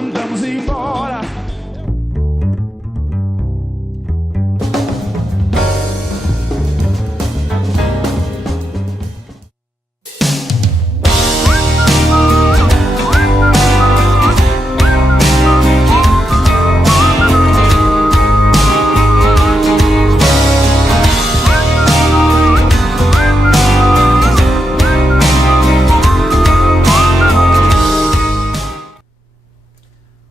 mandamos embora.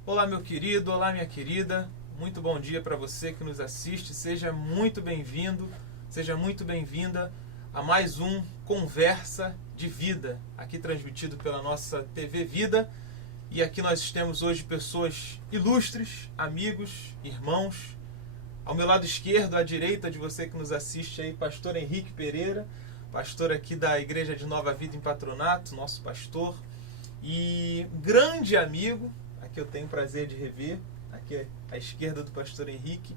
Olá meu querido, olá minha querida, muito bom dia para você que nos assiste, seja muito bem-vindo, seja muito bem-vinda a mais um Conversa de Vida, aqui transmitido pela nossa TV Vida. E aqui nós temos hoje pessoas ilustres, amigos, irmãos. Ao meu lado esquerdo, à direita de você que nos assiste aí, pastor Henrique Pereira, pastor aqui da Igreja de Nova Vida em Patronato, nosso pastor e grande amigo, que eu tenho o prazer de rever, aqui à esquerda do pastor Henrique,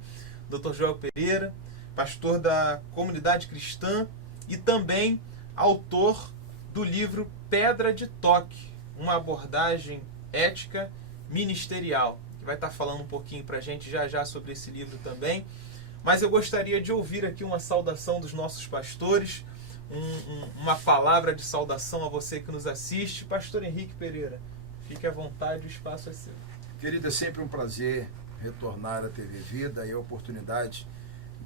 Dr. Joel Pereira, pastor da Comunidade Cristã e também autor do livro Pedra de Toque, uma abordagem ética ministerial, que vai estar falando um pouquinho para a gente já sobre esse livro também. Mas eu gostaria de ouvir aqui uma saudação dos nossos pastores, uma palavra de saudação a você que nos assiste. Pastor Henrique Pereira, fique à vontade, o espaço é seu. Querido, é sempre um prazer retornar à TV Vida e a oportunidade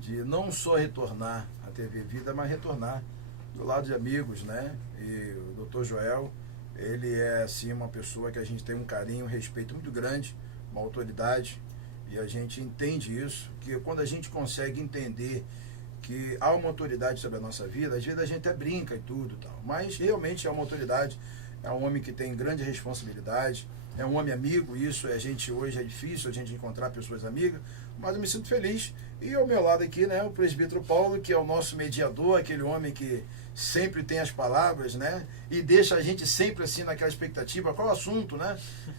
de não só retornar à TV Vida, mas retornar do lado de amigos, né? E o Dr. Joel, ele é assim uma pessoa que a gente tem um carinho, um respeito muito grande, uma autoridade, e a gente entende isso, que quando a gente consegue entender que há uma autoridade sobre a nossa vida, às vezes a gente até brinca e tudo, tal, mas realmente é uma autoridade. É um homem que tem grande responsabilidade, é um homem amigo, isso hoje é difícil a gente encontrar pessoas amigas, mas eu me sinto feliz. E ao meu lado aqui, né, o presbítero Paulo, que é o nosso mediador, aquele homem que sempre tem as palavras, né, e deixa a gente sempre assim naquela expectativa, qual o assunto, né,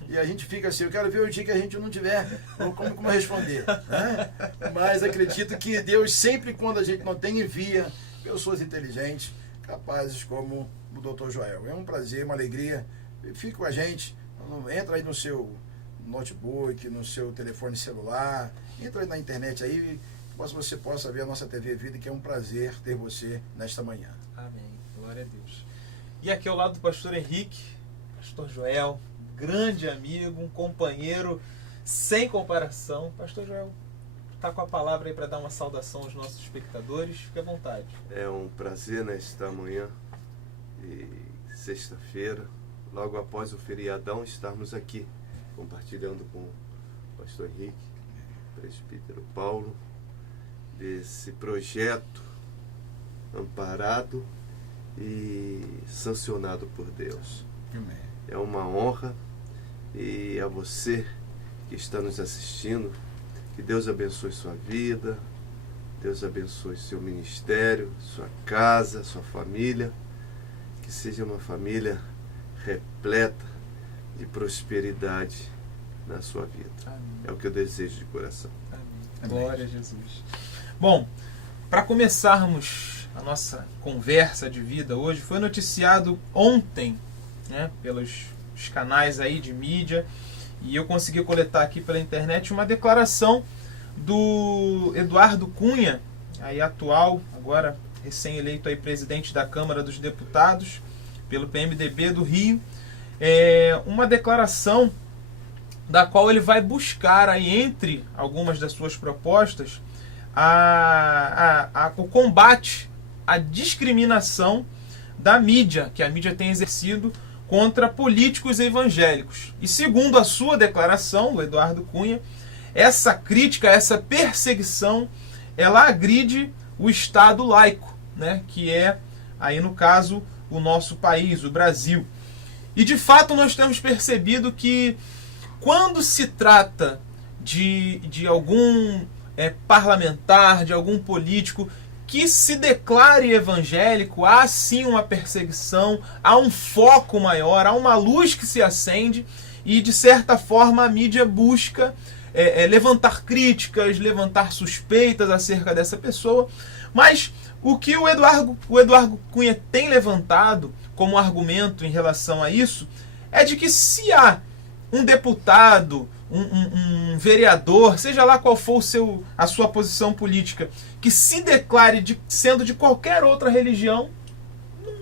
e a gente fica assim, eu quero ver o dia que a gente não tiver, como responder, né, mas acredito que Deus sempre, quando a gente não tem, envia pessoas inteligentes, capazes como o Dr. Joel. É um prazer, uma alegria. Fique com a gente. Entra aí no seu notebook, no seu telefone celular. Entra aí na internet aí, que você possa ver a nossa TV Vida, que é um prazer ter você nesta manhã. Amém. Glória a Deus. E aqui ao lado do pastor Henrique, pastor Joel, grande amigo, um companheiro sem comparação. Pastor Joel, está com a palavra aí para dar uma saudação aos nossos espectadores. Fique à vontade. É um prazer nesta manhã e sexta-feira, logo após o feriadão, estarmos aqui compartilhando com o pastor Henrique, presbítero Paulo, desse projeto amparado e sancionado por Deus. Amém. É uma honra, e a você que está nos assistindo, que Deus abençoe sua vida, Deus abençoe seu ministério, sua casa, sua família, que seja uma família repleta de prosperidade na sua vida. Amém. É o que eu desejo de coração. Amém. Glória a Jesus. Bom, para começarmos a nossa conversa de vida hoje, foi noticiado ontem, né, pelos os canais aí de mídia, e eu consegui coletar aqui pela internet uma declaração do Eduardo Cunha, aí atual, agora recém-eleito aí presidente da Câmara dos Deputados, pelo PMDB do Rio, uma declaração da qual ele vai buscar aí, entre algumas das suas propostas, o combate à discriminação da mídia, que a mídia tem exercido contra políticos evangélicos. E segundo a sua declaração, do Eduardo Cunha, essa crítica, essa perseguição, ela agride o Estado laico, né, que é, aí no caso, o nosso país, o Brasil. E de fato nós temos percebido que quando se trata de algum parlamentar, de algum político que se declare evangélico, há sim uma perseguição, há um foco maior, há uma luz que se acende e de certa forma a mídia busca levantar críticas, levantar suspeitas acerca dessa pessoa. Mas o que o Eduardo Cunha tem levantado como argumento em relação a isso é de que se há um deputado, um vereador, seja lá qual for a sua posição política, que se declare sendo de qualquer outra religião,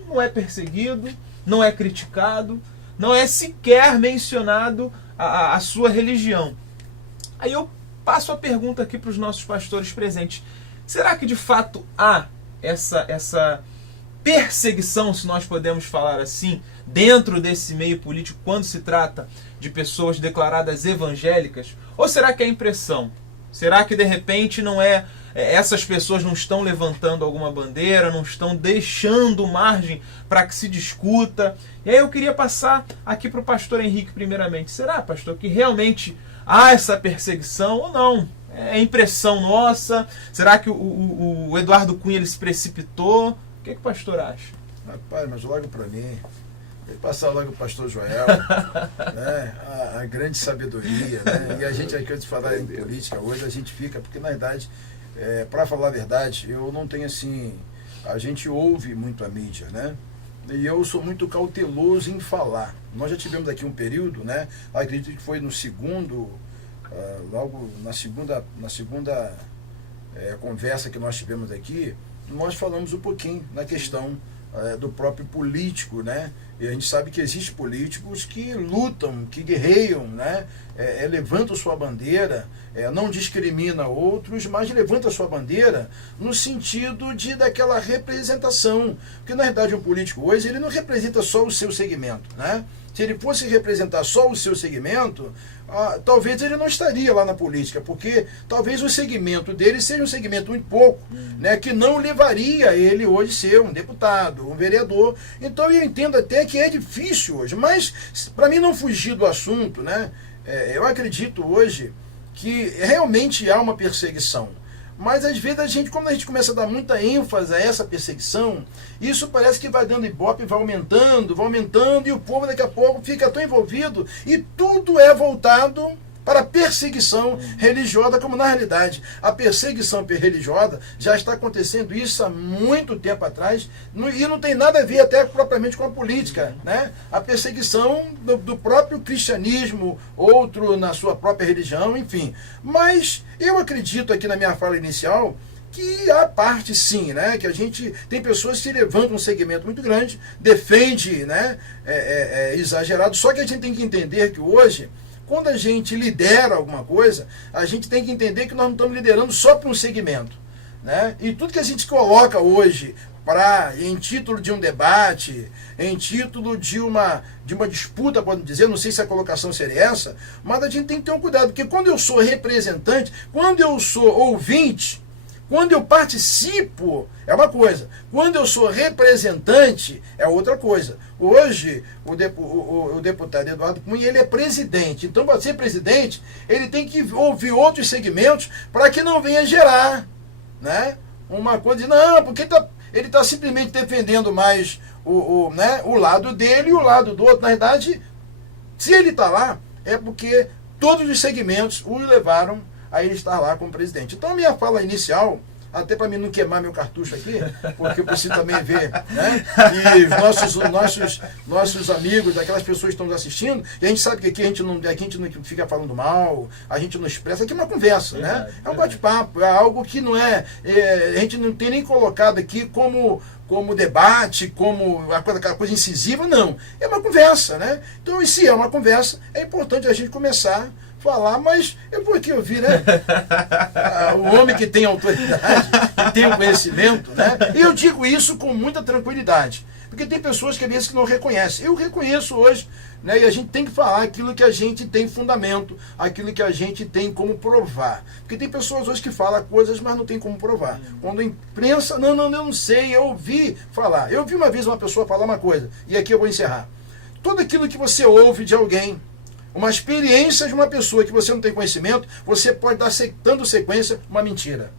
não é perseguido, não é criticado, não é sequer mencionado a sua religião. Aí eu passo a pergunta aqui para os nossos pastores presentes. Será que de fato há essa perseguição, se nós podemos falar assim, dentro desse meio político, quando se trata de pessoas declaradas evangélicas? Ou será que é impressão? Será que de repente não essas pessoas não estão levantando alguma bandeira, não estão deixando margem para que se discuta? E aí eu queria passar aqui para o pastor Henrique primeiramente. Será, pastor, que realmente há essa perseguição ou não? É impressão nossa? Será que o Eduardo Cunha ele se precipitou? O que o pastor acha? Rapaz, mas logo para mim, passar logo o pastor Joel, né? a grande sabedoria, né? E a gente aqui, antes de falar em política hoje, a gente fica, porque na verdade, para falar a verdade, eu não tenho assim, a gente ouve muito a mídia, né? E eu sou muito cauteloso em falar. Nós já tivemos aqui um período, né? Acredito que foi no segundo, logo na segunda conversa que nós tivemos aqui, nós falamos um pouquinho na questão do próprio político, né? E a gente sabe que existem políticos que lutam, que guerreiam, né? Levantam sua bandeira, não discrimina outros, mas levanta sua bandeira no sentido daquela representação. Porque na verdade um político hoje, ele não representa só o seu segmento, né? Se ele fosse representar só o seu segmento, talvez ele não estaria lá na política, porque talvez o segmento dele seja um segmento muito pouco, né, que não levaria ele hoje ser um deputado, um vereador. Então eu entendo até que é difícil hoje, mas para mim não fugir do assunto, né, eu acredito hoje que realmente há uma perseguição. Mas às vezes quando a gente começa a dar muita ênfase a essa perseguição, isso parece que vai dando ibope, vai aumentando, e o povo daqui a pouco fica tão envolvido e tudo é voltado para a perseguição religiosa, como na realidade a perseguição religiosa já está acontecendo isso há muito tempo atrás, e não tem nada a ver até propriamente com a política, né? A perseguição do próprio cristianismo, outro na sua própria religião, enfim. Mas eu acredito aqui na minha fala inicial que há parte sim, né? Que a gente tem pessoas que levantam um segmento muito grande, defende, né? Exagerado, só que a gente tem que entender que hoje, quando a gente lidera alguma coisa, a gente tem que entender que nós não estamos liderando só para um segmento, né? E tudo que a gente coloca hoje em título de um debate, em título de uma disputa, pode dizer, não sei se a colocação seria essa, mas a gente tem que ter um cuidado, porque quando eu sou representante, quando eu sou ouvinte, quando eu participo, é uma coisa. Quando eu sou representante, é outra coisa. Hoje, o deputado Eduardo Cunha, ele é presidente. Então, para ser presidente, ele tem que ouvir outros segmentos para que não venha gerar, né, uma coisa de, não, porque ele está simplesmente defendendo mais o lado dele e o lado do outro. Na verdade, se ele está lá, é porque todos os segmentos o levaram a ele estar lá como presidente. Então, a minha fala inicial, até para mim não queimar meu cartucho aqui, porque eu preciso também ver, né? E nossos amigos, aquelas pessoas que estão nos assistindo, e a gente sabe que aqui a gente não fica falando mal, a gente não expressa, aqui é uma conversa, né? É um bate-papo, é algo que não a gente não tem nem colocado aqui como debate, como aquela coisa incisiva, não. É uma conversa, né? Então, e se é uma conversa, é importante a gente começar falar, mas eu vou aqui ouvir, né? O homem que tem autoridade, que tem o conhecimento, né? E eu digo isso com muita tranquilidade, porque tem pessoas que às vezes que não reconhecem. Eu reconheço hoje, né? E a gente tem que falar aquilo que a gente tem fundamento, aquilo que a gente tem como provar. Porque tem pessoas hoje que falam coisas, mas não tem como provar. Quando a imprensa, não, eu não sei, eu ouvi falar. Eu ouvi uma vez uma pessoa falar uma coisa, e aqui eu vou encerrar. Tudo aquilo que você ouve de alguém, uma experiência de uma pessoa que você não tem conhecimento, você pode dar, dando sequência, uma mentira.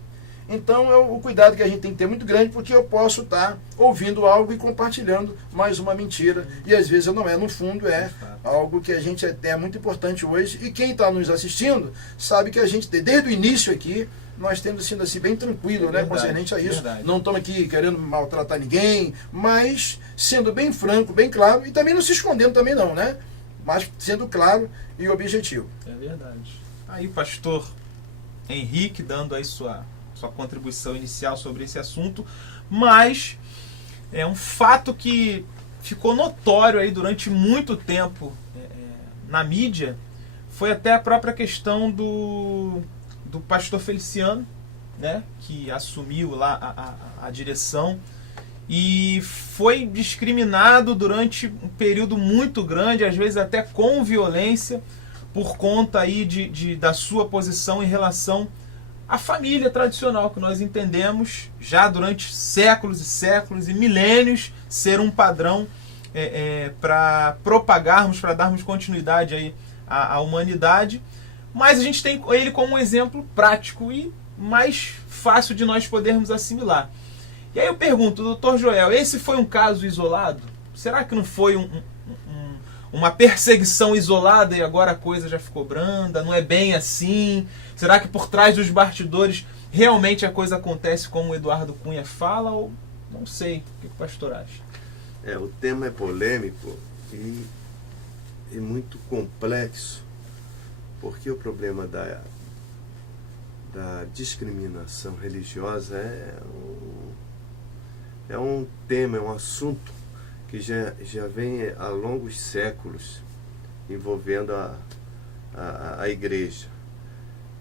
Então, o cuidado que a gente tem que ter muito grande, porque eu posso estar ouvindo algo e compartilhando mais uma mentira, e às vezes não é, no fundo é algo que a gente é muito importante hoje, e quem está nos assistindo sabe que a gente, desde o início aqui, nós temos sido assim bem tranquilo, né, concernente a isso. Não estamos aqui querendo maltratar ninguém, mas sendo bem franco, bem claro, e também não se escondendo também não, né? mas sendo claro e objetivo. É verdade. Aí o pastor Henrique dando aí sua contribuição inicial sobre esse assunto, mas é um fato que ficou notório aí durante muito tempo na mídia, foi até a própria questão do pastor Feliciano, né, que assumiu lá a direção e foi discriminado durante um período muito grande, às vezes até com violência, por conta aí da sua posição em relação à família tradicional, que nós entendemos já durante séculos e séculos e milênios ser um padrão para propagarmos, para darmos continuidade aí à humanidade. Mas a gente tem ele como um exemplo prático e mais fácil de nós podermos assimilar. E aí eu pergunto, doutor Joel, esse foi um caso isolado? Será que não foi uma perseguição isolada e agora a coisa já ficou branda? Não é bem assim? Será que por trás dos bastidores realmente a coisa acontece como o Eduardo Cunha fala? Ou não sei, o que o pastor acha? O tema é polêmico e muito complexo, porque o problema da discriminação religiosa é um tema, é um assunto que já vem há longos séculos envolvendo a igreja.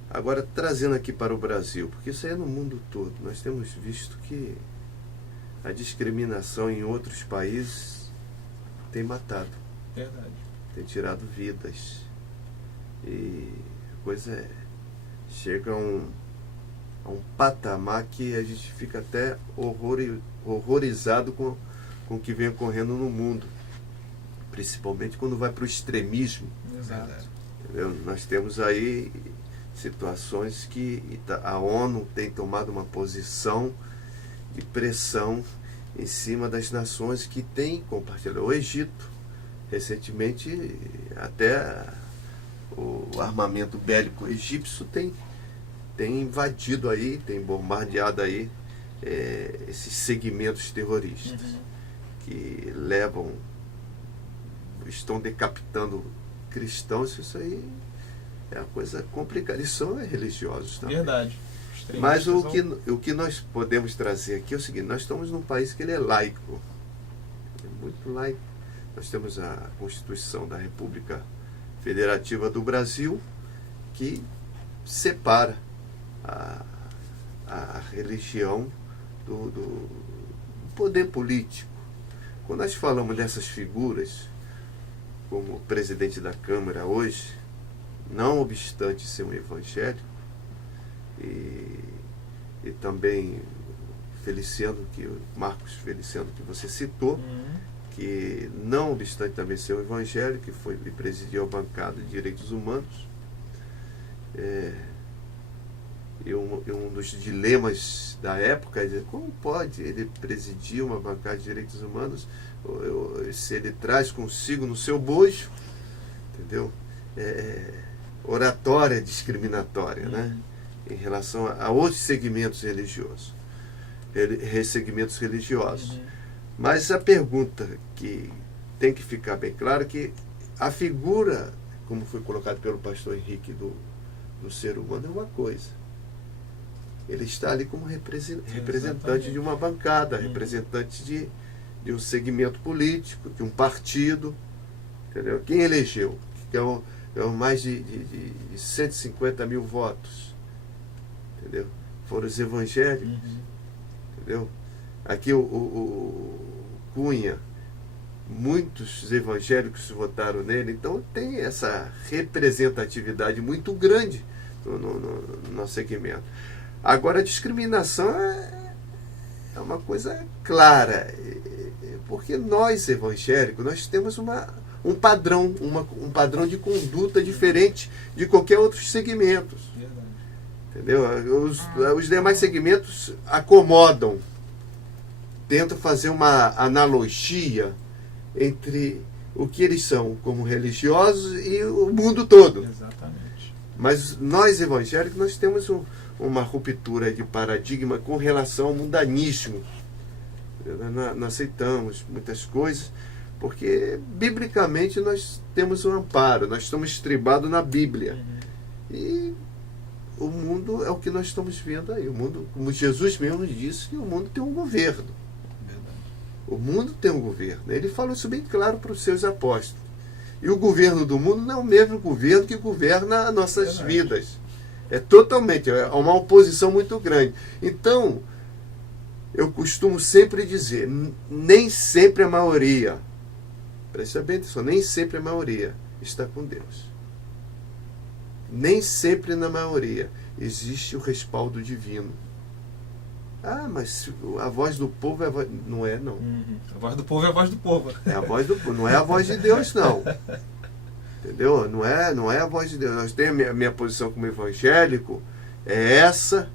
Agora, trazendo aqui para o Brasil, porque isso aí é no mundo todo, nós temos visto que a discriminação em outros países tem matado. Verdade. Tem tirado vidas. E a coisa chega a um patamar que a gente fica até horrorizado com o que vem ocorrendo no mundo. Principalmente quando vai para o extremismo. Exato. Entendeu? Nós temos aí situações que a ONU tem tomado uma posição de pressão em cima das nações que têm compartilhado. O Egito, recentemente, até o armamento bélico egípcio tem invadido aí, tem bombardeado aí esses segmentos terroristas que estão decapitando cristãos. Isso aí é uma coisa complicada. Isso são religiosos também. Verdade. Mas o que nós podemos trazer aqui é o seguinte: nós estamos num país que ele é laico, muito laico. Nós temos a Constituição da República Federativa do Brasil, que separa a religião do poder político. Quando nós falamos dessas figuras, como o presidente da Câmara hoje, não obstante ser um evangélico, e também Marcos Feliciano, que você citou, que não obstante também ser um evangélico, que ele presidiu a bancada de direitos humanos, e um dos dilemas da época é dizer, como pode ele presidir uma bancada de direitos humanos se ele traz consigo no seu bojo, entendeu? Oratória discriminatória, né? Em relação a outros segmentos religiosos. Mas a pergunta que tem que ficar bem clara é que a figura, como foi colocado pelo pastor Henrique, do ser humano é uma coisa. Ele está ali como representante de uma bancada, representante de um segmento político, de um partido, entendeu? Quem elegeu? Que é mais de 150 mil votos, entendeu? Foram os evangélicos, entendeu? Aqui o Cunha, muitos evangélicos votaram nele, então tem essa representatividade muito grande no nosso segmento. Agora, a discriminação é uma coisa clara, porque nós evangélicos, nós temos um padrão de conduta diferente de qualquer outro segmento. Entendeu? Os demais segmentos acomodam, tentam fazer uma analogia entre o que eles são como religiosos e o mundo todo. Exatamente. Mas nós evangélicos, nós temos uma ruptura de paradigma com relação ao mundanismo. Nós aceitamos muitas coisas, Porque, biblicamente, nós temos um amparo, nós estamos estribados na Bíblia. E o mundo é o que nós estamos vendo aí. O mundo, como Jesus mesmo disse, que o mundo tem um governo. O mundo tem um governo. Ele falou isso bem claro para os seus apóstolos. E o governo do mundo não é o mesmo governo que governa as nossas vidas. É totalmente, é uma oposição muito grande. Então, eu costumo sempre dizer, nem sempre a maioria, preste bem atenção, nem sempre a maioria está com Deus. Nem sempre na maioria existe o respaldo divino. Ah, mas a voz do povo é a voz... Não é, não. A voz do povo é a voz do povo. É a voz do povo, não é a voz de Deus, não. Entendeu? Não é a voz de Deus. Nós temos a minha posição como evangélico, é essa,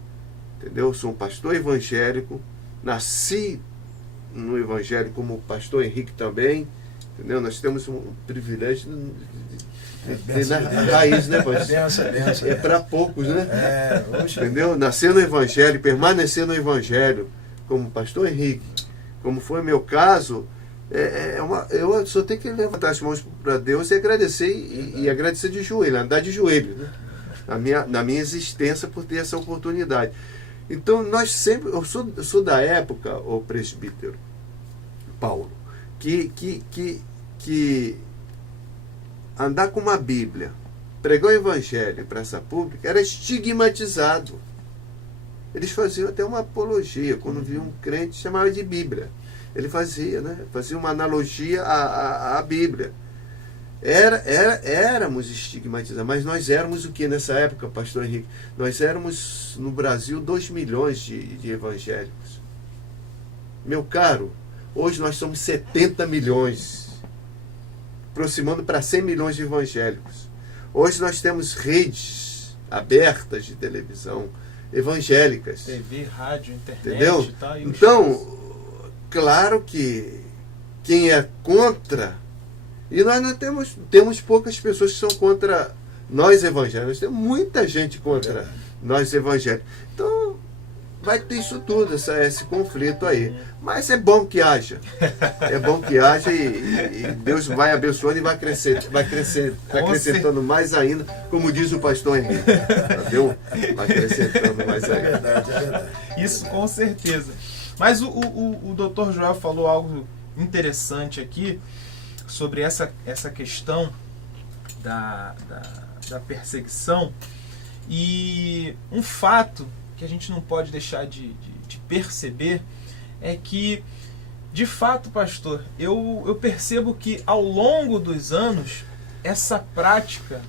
entendeu? Eu sou um pastor evangélico, nasci no evangelho como o pastor Henrique também, entendeu? Nós temos um privilégio na raiz, né, pastor? É para poucos, né? Entendeu? Nascer no evangelho, permanecer no evangelho, como o pastor Henrique, como foi meu caso, eu só tenho que levantar as mãos para Deus e agradecer, e agradecer de joelho, andar de joelho, né? Na minha existência, por ter essa oportunidade. Então, nós sempre, eu sou da época, o presbítero Paulo, que andar com uma Bíblia, pregar o evangelho em praça pública, era estigmatizado. Eles faziam até uma apologia, quando via um crente, chamava de Bíblia. Ele fazia, né? Fazia uma analogia à Bíblia. Éramos estigmatizados, mas nós éramos o que nessa época, pastor Henrique? Nós éramos, no Brasil, 2 milhões de evangélicos. Meu caro, hoje nós somos 70 milhões, aproximando para 100 milhões de evangélicos. Hoje nós temos redes abertas de televisão, evangélicas. TV, rádio, internet. Entendeu? Tá, então, claro que quem é contra... E nós não temos poucas pessoas que são contra nós evangélicos. Tem muita gente contra nós evangélicos. Então, vai ter isso tudo, esse conflito aí. Mas é bom que haja. É bom que haja e Deus vai abençoando e vai acrescentando mais ainda, como diz o pastor Henrique. Entendeu? Vai acrescentando mais ainda. É verdade. Isso com certeza. Mas o Dr. Joel falou algo interessante aqui sobre essa questão da perseguição, e um fato que a gente não pode deixar de perceber é que, de fato, pastor, eu percebo que ao longo dos anos essa prática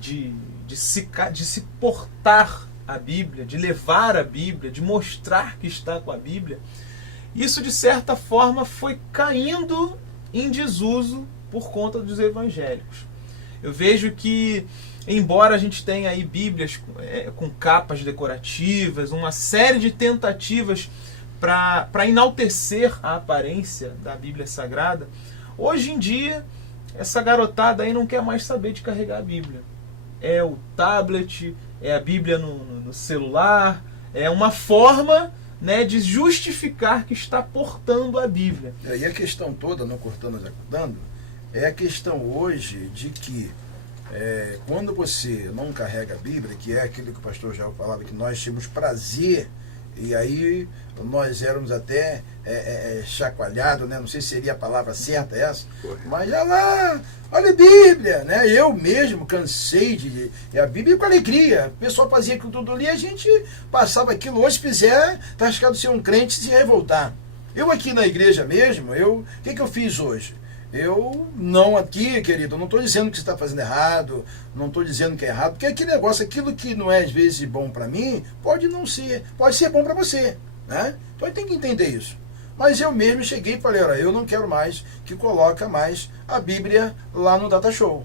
de se portar a Bíblia, de levar a Bíblia, de mostrar que está com a Bíblia, isso de certa forma foi caindo em desuso por conta dos evangélicos. Eu vejo que, embora a gente tenha aí Bíblias com capas decorativas, uma série de tentativas para enaltecer a aparência da Bíblia Sagrada, hoje em dia essa garotada aí não quer mais saber de carregar a Bíblia. É o tablet, é a Bíblia no celular, é uma forma, né, de justificar que está portando a Bíblia. E a questão toda, não cortando, executando, é a questão hoje de que quando você não carrega a Bíblia, que é aquilo que o pastor já falava, que nós tínhamos prazer, e aí nós éramos até chacoalhados, né? Não sei se seria a palavra certa essa, mas já lá, olha a Bíblia, né? Eu mesmo cansei de a Bíblia com alegria. O pessoal fazia aquilo tudo ali, a gente passava aquilo. Hoje, se fizer, tá arriscado ser um crente se revoltar. Eu aqui na igreja mesmo, o que eu fiz hoje? Eu não aqui, querido, eu não estou dizendo que você está fazendo errado, não estou dizendo que é errado, porque aquele negócio, aquilo que não é às vezes bom para mim, pode não ser, pode ser bom para você, né? Então tem que entender isso. Mas eu mesmo cheguei e falei, olha, eu não quero mais que coloca mais a Bíblia lá no Data Show.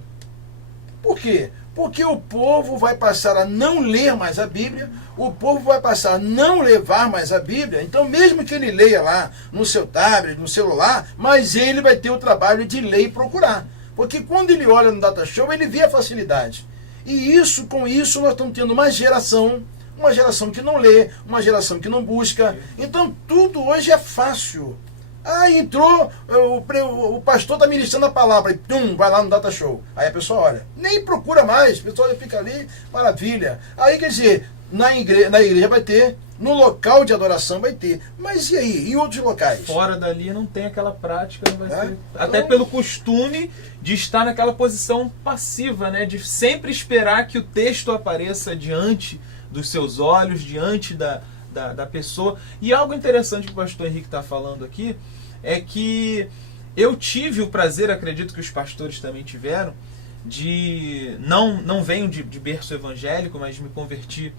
Por quê? Porque o povo vai passar a não ler mais a Bíblia, o povo vai passar a não levar mais a Bíblia, então mesmo que ele leia lá no seu tablet, no celular, mas ele vai ter o trabalho de ler e procurar. Porque quando ele olha no Data Show, ele vê a facilidade. E com isso nós estamos tendo uma geração que não lê, uma geração que não busca. Então tudo hoje é fácil. Ah, entrou, o pastor está ministrando a palavra, e vai lá no data show. Aí a pessoa olha, nem procura mais, a pessoa fica ali, maravilha. Aí quer dizer, na igreja vai ter, no local de adoração vai ter. Mas e aí, em outros locais? Fora dali não tem aquela prática, não vai ter. Até Então, pelo costume de estar naquela posição passiva, né? De sempre esperar que o texto apareça diante dos seus olhos, diante da pessoa. E algo interessante que o pastor Henrique está falando aqui é que eu tive o prazer, acredito que os pastores também tiveram, de não venho de berço evangélico, mas me converti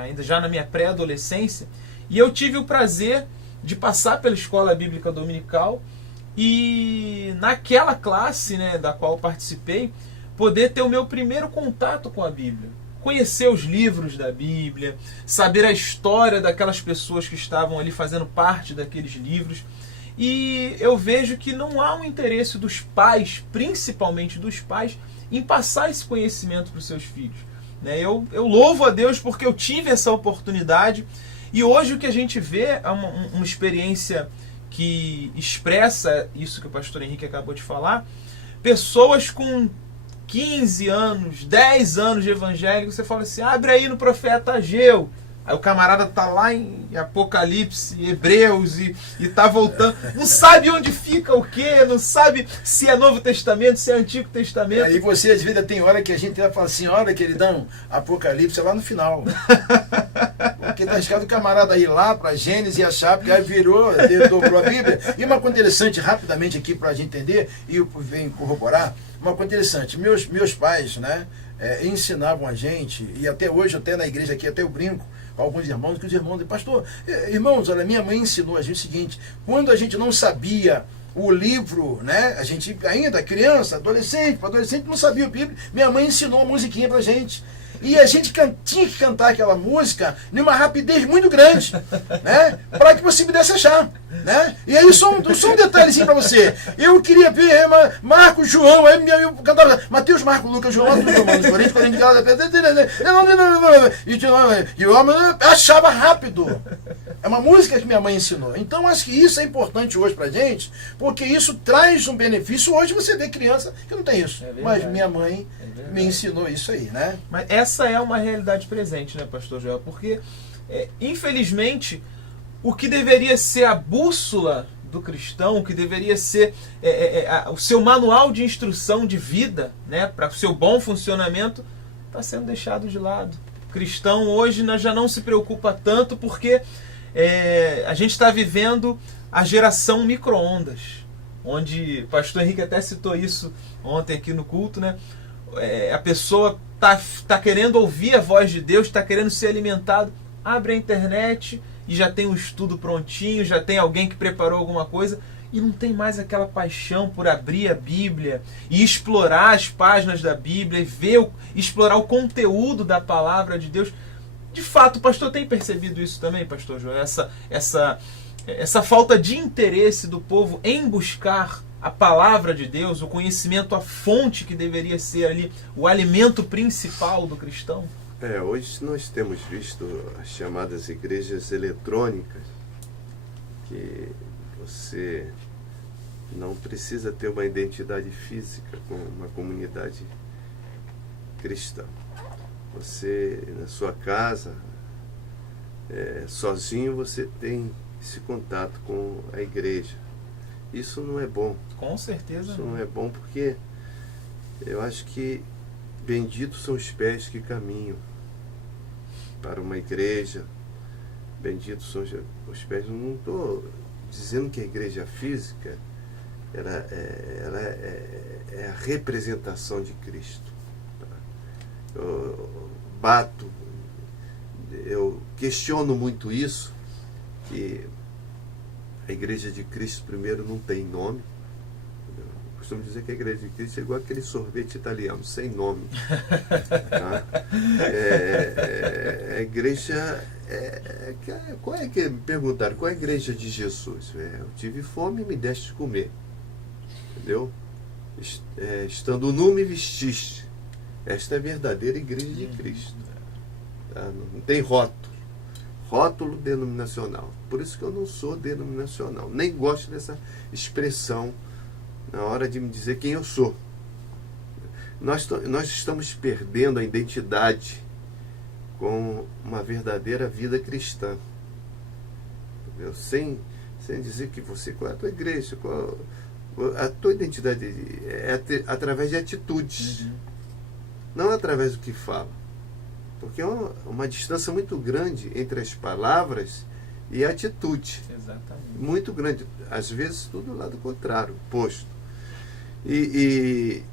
ainda já na minha pré-adolescência, e eu tive o prazer de passar pela escola bíblica dominical e naquela classe, né, da qual eu participei, poder ter o meu primeiro contato com a Bíblia, conhecer os livros da Bíblia, saber a história daquelas pessoas que estavam ali fazendo parte daqueles livros. E eu vejo que não há um interesse dos pais, principalmente dos pais, em passar esse conhecimento para os seus filhos. Eu louvo a Deus porque eu tive essa oportunidade, e hoje o que a gente vê é uma experiência que expressa isso que o pastor Henrique acabou de falar. Pessoas com 15 anos, 10 anos de evangélico, você fala assim, abre aí no profeta Ageu. Aí o camarada tá lá em Apocalipse, Hebreus, e tá voltando. Não sabe onde fica o quê, não sabe se é Novo Testamento, se é Antigo Testamento. Aí você, às vezes, tem hora que a gente vai falar assim, olha, queridão, Apocalipse é lá no final. Porque tá escrito o camarada ir lá para Gênesis e achar, porque aí dobrou a Bíblia. E uma coisa interessante, rapidamente aqui para a gente entender, e eu venho corroborar, uma coisa interessante, meus pais, né, ensinavam a gente, e até hoje, até na igreja aqui, até eu brinco, alguns irmãos, que os irmãos dizem, pastor, irmãos, olha, minha mãe ensinou a gente o seguinte, quando a gente não sabia o livro, né, a gente ainda criança, adolescente não sabia o Bíblia, minha mãe ensinou uma musiquinha pra gente. E a gente tinha que cantar aquela música numa rapidez muito grande, né? Para que você pudesse achar, né? E aí só um detalhezinho para você. Eu queria ver Marcos, João, aí eu cantava Mateus, Marcos, Lucas, João, Romanos, Coríntios, e o homem achava rápido. É uma música que minha mãe ensinou. Então acho que isso é importante hoje pra gente, porque isso traz um benefício. Hoje você vê criança que não tem isso. Mas minha mãe me ensinou isso aí, né? Mas essa é uma realidade presente, né, pastor Joel? Porque, infelizmente, o que deveria ser a bússola do cristão, o que deveria ser o seu manual de instrução de vida, né, para o seu bom funcionamento, está sendo deixado de lado. O cristão hoje já não se preocupa tanto porque a gente está vivendo a geração micro-ondas, onde o pastor Henrique até citou isso ontem aqui no culto, né? A pessoa tá querendo ouvir a voz de Deus, está querendo ser alimentado, abre a internet e já tem um estudo prontinho, já tem alguém que preparou alguma coisa, e não tem mais aquela paixão por abrir a Bíblia e explorar as páginas da Bíblia e explorar o conteúdo da palavra de Deus. De fato, o pastor tem percebido isso também, pastor João? Essa falta de interesse do povo em buscar a palavra de Deus, o conhecimento, a fonte que deveria ser ali o alimento principal do cristão? Hoje nós temos visto as chamadas igrejas eletrônicas, que você não precisa ter uma identidade física com uma comunidade cristã. Você, na sua casa, sozinho, você tem esse contato com a igreja. Isso não é bom. Com certeza. Isso não é bom porque eu acho que benditos são os pés que caminham para uma igreja. Benditos são os pés. Eu não estou dizendo que a igreja física ela é a representação de Cristo. Eu questiono muito isso, que a igreja de Cristo, primeiro, não tem nome. Eu costumo dizer que a igreja de Cristo é igual aquele sorvete italiano, sem nome. Tá? A igreja... me perguntaram, qual é a igreja de Jesus? Eu tive fome e me deste de comer. Entendeu? Estando nu, me vestiste. Esta é a verdadeira igreja de Cristo. Tá? Não tem rótulo. rótulo denominacional. Por isso que eu não sou denominacional. Nem gosto dessa expressão na hora de me dizer quem eu sou. Nós estamos perdendo a identidade com uma verdadeira vida cristã. Entendeu? Sem dizer que qual é a tua igreja, a tua identidade é através de atitudes, não através do que fala. Porque é uma distância muito grande entre as palavras e a atitude. Exatamente. Muito grande. Às vezes tudo do lado contrário, oposto. E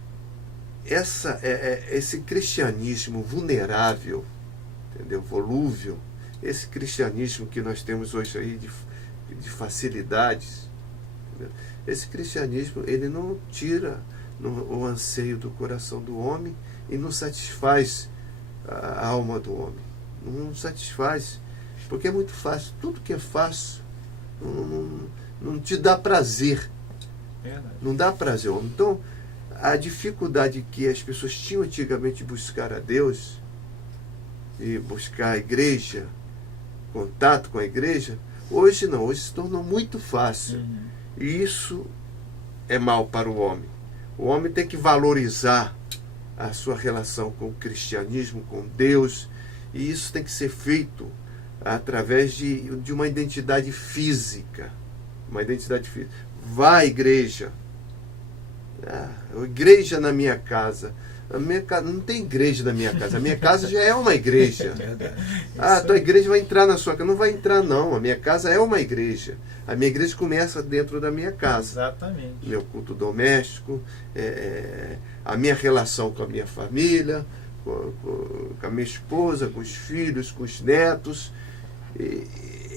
esse cristianismo vulnerável, entendeu? Volúvel, esse cristianismo que nós temos hoje aí de facilidades, entendeu? Esse cristianismo, ele não tira o anseio do coração do homem e não satisfaz a alma do homem. Não satisfaz, porque é muito fácil. Tudo que é fácil não te dá prazer. Verdade. Não dá prazer. Então, a dificuldade que as pessoas tinham antigamente de buscar a Deus e buscar a igreja, contato com a igreja, hoje não. Hoje se tornou muito fácil. E isso é mal para o homem. O homem tem que valorizar a sua relação com o cristianismo, com Deus, e isso tem que ser feito através de uma identidade física. Uma identidade física. Vá à igreja. Igreja na minha casa. A minha casa não tem igreja na minha casa. A minha casa já é uma igreja. A tua igreja vai entrar na sua casa. Não vai entrar, não. A minha casa é uma igreja. A minha igreja começa dentro da minha casa. Exatamente. Meu culto doméstico, a minha relação com a minha família, com a minha esposa, com os filhos, com os netos. E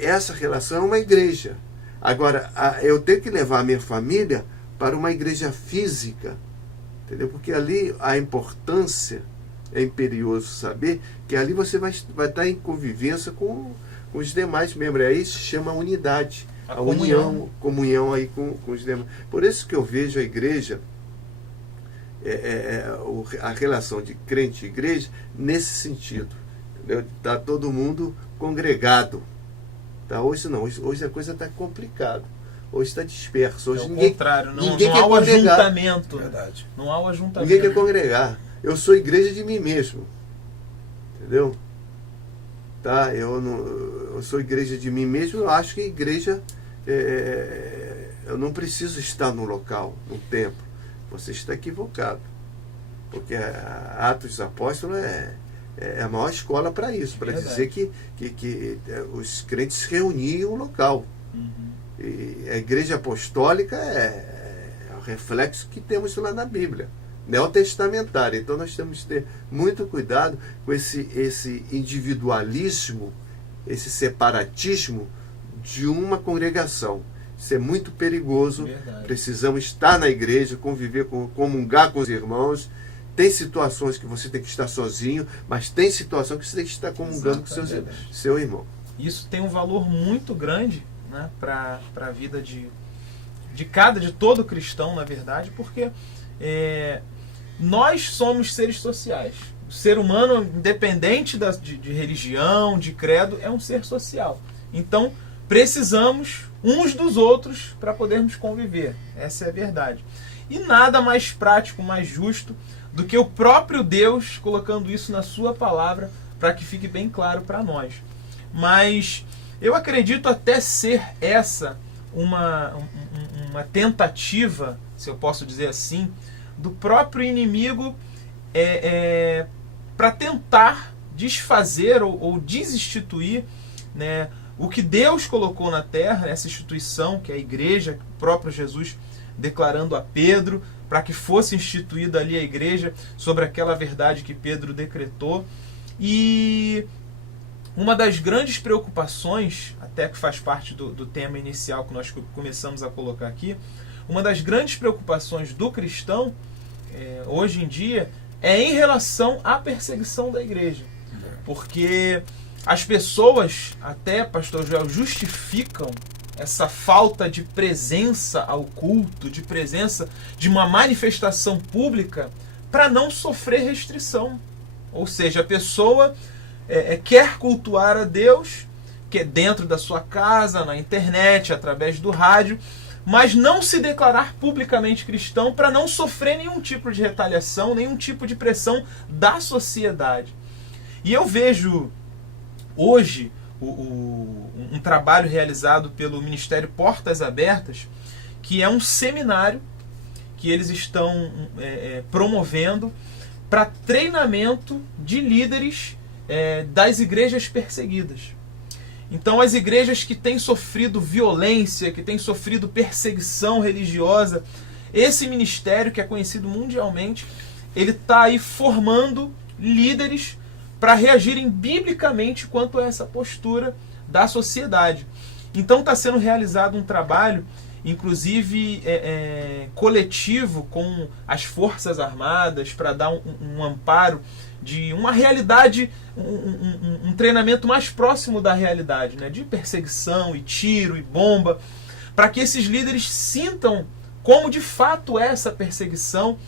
essa relação é uma igreja. Agora, eu tenho que levar a minha família para uma igreja física, entendeu? Porque ali a importância, é imperioso saber que ali você vai estar em convivência com os demais membros. Aí se chama unidade. A comunhão aí com os demais. Por isso que eu vejo a igreja, a relação de crente e igreja, nesse sentido. Está todo mundo congregado. Tá? Hoje não, hoje a coisa está complicada. Hoje está disperso. Hoje é o contrário, não há o ajuntamento. Verdade. Não há o ajuntamento. Ninguém quer congregar. Eu sou igreja de mim mesmo. Entendeu? Tá? Eu sou igreja de mim mesmo. Eu acho que igreja... eu não preciso estar no local, no templo. Você está equivocado. Porque Atos dos Apóstolos é a maior escola para isso. Para dizer que os crentes se reuniam em um local. E a igreja apostólica é o reflexo que temos lá na Bíblia, neotestamentária. Então nós temos que ter muito cuidado com esse individualismo, esse separatismo de uma congregação. Isso é muito perigoso. Verdade. Precisamos estar na igreja, conviver, comungar com os irmãos. Tem situações que você tem que estar sozinho, mas tem situações que você tem que estar comungando com seu irmão. Isso tem um valor muito grande, né, para a vida de todo cristão, na verdade, porque nós somos seres sociais. O ser humano, independente de religião, de credo, é um ser social. Então, precisamos uns dos outros para podermos conviver. Essa é a verdade. E nada mais prático, mais justo do que o próprio Deus colocando isso na sua palavra para que fique bem claro para nós. Mas eu acredito até ser essa uma tentativa, se eu posso dizer assim, do próprio inimigo para tentar desfazer ou desinstituir, né, o que Deus colocou na terra, essa instituição que é a igreja, o próprio Jesus declarando a Pedro para que fosse instituída ali a igreja sobre aquela verdade que Pedro decretou. E uma das grandes preocupações, até que faz parte do tema inicial que nós começamos a colocar aqui, uma das grandes preocupações do cristão, hoje em dia, é em relação à perseguição da igreja. Porque as pessoas, até, pastor Joel, justificam essa falta de presença ao culto, de presença de uma manifestação pública, para não sofrer restrição. Ou seja, a pessoa quer cultuar a Deus, que é dentro da sua casa, na internet, através do rádio, mas não se declarar publicamente cristão para não sofrer nenhum tipo de retaliação, nenhum tipo de pressão da sociedade. E eu vejo hoje um trabalho realizado pelo Ministério Portas Abertas, que é um seminário que eles estão promovendo para treinamento de líderes das igrejas perseguidas. Então, as igrejas que têm sofrido violência, que têm sofrido perseguição religiosa, esse ministério, que é conhecido mundialmente, ele está aí formando líderes para reagirem biblicamente quanto a essa postura da sociedade. Então, está sendo realizado um trabalho, inclusive coletivo, com as Forças Armadas, para dar um amparo de uma realidade, um treinamento mais próximo da realidade, né? De perseguição e tiro e bomba, para que esses líderes sintam como de fato é essa perseguição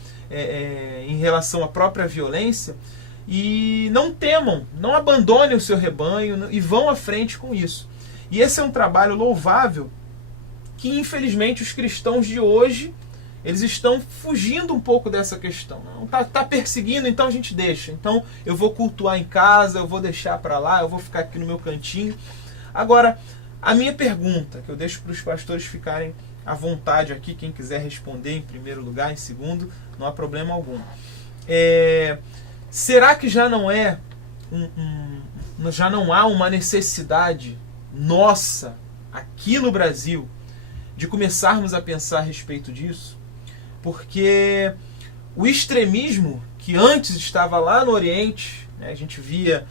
em relação à própria violência, e não temam, não abandonem o seu rebanho e vão à frente com isso. E esse é um trabalho louvável que, infelizmente, os cristãos de hoje, eles estão fugindo um pouco dessa questão. Não tá perseguindo, então a gente deixa. Então eu vou cultuar em casa, eu vou deixar para lá, eu vou ficar aqui no meu cantinho. Agora, a minha pergunta, que eu deixo para os pastores ficarem à vontade aqui, quem quiser responder em primeiro lugar, em segundo, não há problema algum. Será que já não já não há uma necessidade nossa aqui no Brasil de começarmos a pensar a respeito disso? Porque o extremismo que antes estava lá no Oriente, né, a gente via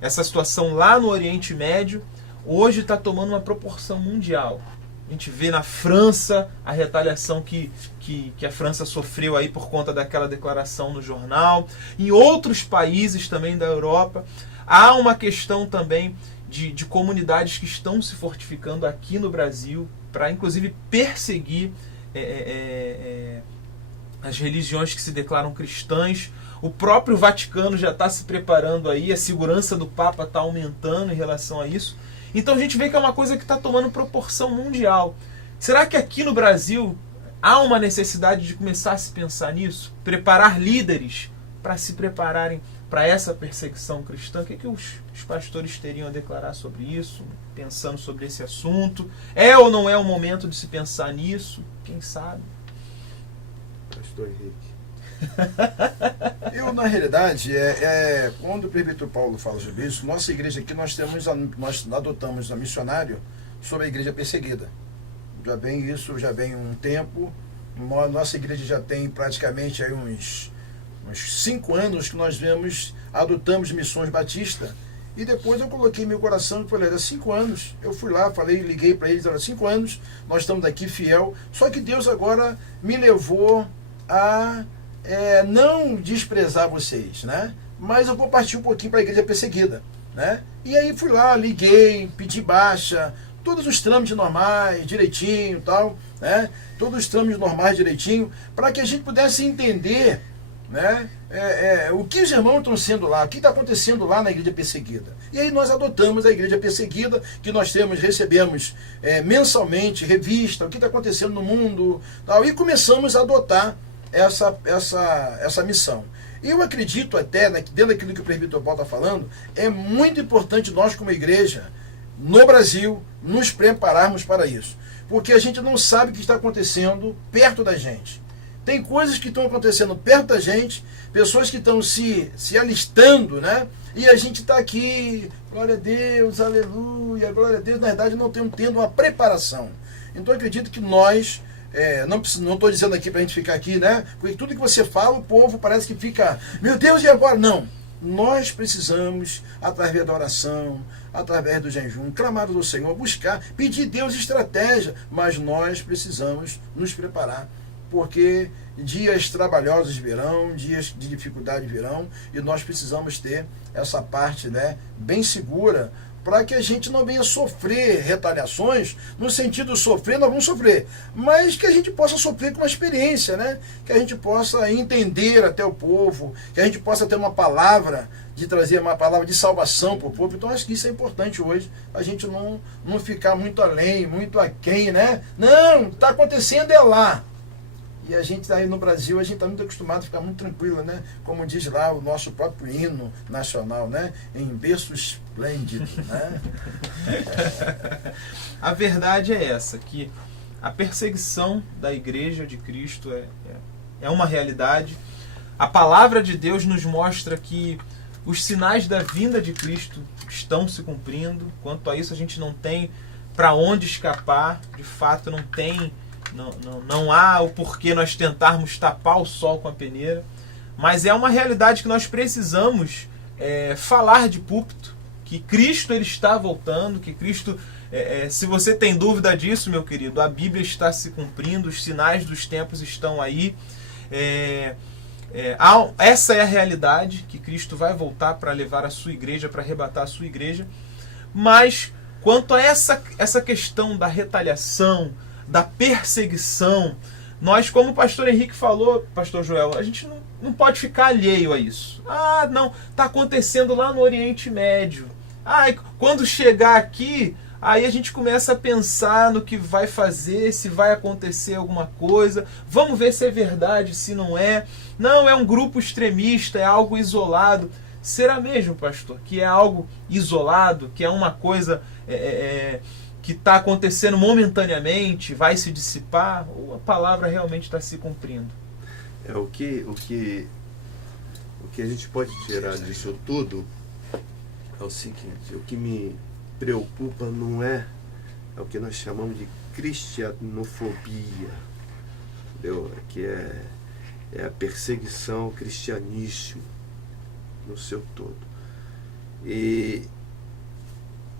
essa situação lá no Oriente Médio, hoje está tomando uma proporção mundial. A gente vê na França a retaliação que a França sofreu aí por conta daquela declaração no jornal. Em outros países também da Europa, há uma questão também de comunidades que estão se fortificando aqui no Brasil para, inclusive, perseguir as religiões que se declaram cristãs. O próprio Vaticano já está se preparando aí, a segurança do Papa está aumentando em relação a isso. Então a gente vê que é uma coisa que está tomando proporção mundial. Será que aqui no Brasil há uma necessidade de começar a se pensar nisso? Preparar líderes para se prepararem para essa perseguição cristã? O que os pastores teriam a declarar sobre isso, pensando sobre esse assunto? É ou não é o momento de se pensar nisso? Quem sabe? Pastor Henrique. Eu, na realidade, quando o presbítero Paulo fala sobre isso, nossa igreja aqui, nós adotamos a missionário sobre a igreja perseguida. Já vem um tempo. Nossa igreja já tem praticamente aí uns 5 anos que nós adotamos Missões Batista. E depois eu coloquei meu coração e falei, há 5 anos, eu fui lá, liguei para eles, há 5 anos, nós estamos aqui fiel. Só que Deus agora me levou a não desprezar vocês, né? Mas eu vou partir um pouquinho para a igreja perseguida, né? E aí fui lá, liguei, pedi baixa, todos os trâmites normais, direitinho, tal, né? Todos os trâmites normais, direitinho, para que a gente pudesse entender, né? O que os irmãos estão sendo lá, o que está acontecendo lá na igreja perseguida. E aí nós adotamos a igreja perseguida, que nós recebemos mensalmente, revista, o que está acontecendo no mundo, tal, e começamos a adotar essa missão. E eu acredito até, dentro daquilo que o presbítero Paulo está falando, é muito importante nós como igreja, no Brasil, nos prepararmos para isso. Porque a gente não sabe o que está acontecendo perto da gente. Tem coisas que estão acontecendo perto da gente, pessoas que estão se alistando, né? E a gente está aqui, glória a Deus, aleluia, glória a Deus, na verdade não estamos tendo uma preparação. Então eu acredito que nós, não estou dizendo aqui para a gente ficar aqui, né? Porque tudo que você fala, o povo parece que fica, meu Deus, e agora? Não. Nós precisamos, através da oração, através do jejum, clamar do Senhor, buscar, pedir a Deus estratégia, mas nós precisamos nos preparar, porque dias trabalhosos virão, dias de dificuldade virão, e nós precisamos ter essa parte, né, bem segura, para que a gente não venha sofrer retaliações, no sentido de sofrer, nós vamos sofrer, mas que a gente possa sofrer com uma experiência, né? Que a gente possa entender até o povo, que a gente possa ter uma palavra, de trazer uma palavra de salvação para o povo. Então acho que isso é importante hoje, a gente não ficar muito além, muito aquém, né? Não, está acontecendo é lá. E a gente aí no Brasil, a gente está muito acostumado a ficar muito tranquilo, né? Como diz lá o nosso próprio hino nacional, né? Em berço esplêndido, né? A verdade é essa, que a perseguição da Igreja de Cristo é uma realidade. A palavra de Deus nos mostra que os sinais da vinda de Cristo estão se cumprindo. Quanto a isso, a gente não tem para onde escapar. De fato, não há o porquê nós tentarmos tapar o sol com a peneira, mas é uma realidade que nós precisamos falar de púlpito, que Cristo ele está voltando, que Cristo, se você tem dúvida disso, meu querido, a Bíblia está se cumprindo, os sinais dos tempos estão aí. Essa é a realidade, que Cristo vai voltar para levar a sua igreja, para arrebatar a sua igreja. Mas quanto a essa questão da retaliação, da perseguição, nós, como o pastor Henrique falou, pastor Joel, a gente não pode ficar alheio a isso. Ah, não, está acontecendo lá no Oriente Médio. Quando chegar aqui, aí a gente começa a pensar no que vai fazer, se vai acontecer alguma coisa, vamos ver se é verdade, se não é. Não, é um grupo extremista, é algo isolado. Será mesmo, pastor, que é algo isolado, que é uma coisa que está acontecendo momentaneamente, vai se dissipar, ou a palavra realmente está se cumprindo? O que a gente pode tirar disso tudo é o seguinte: o que me preocupa não é o que nós chamamos de cristianofobia, entendeu? Que é a perseguição ao cristianismo no seu todo. E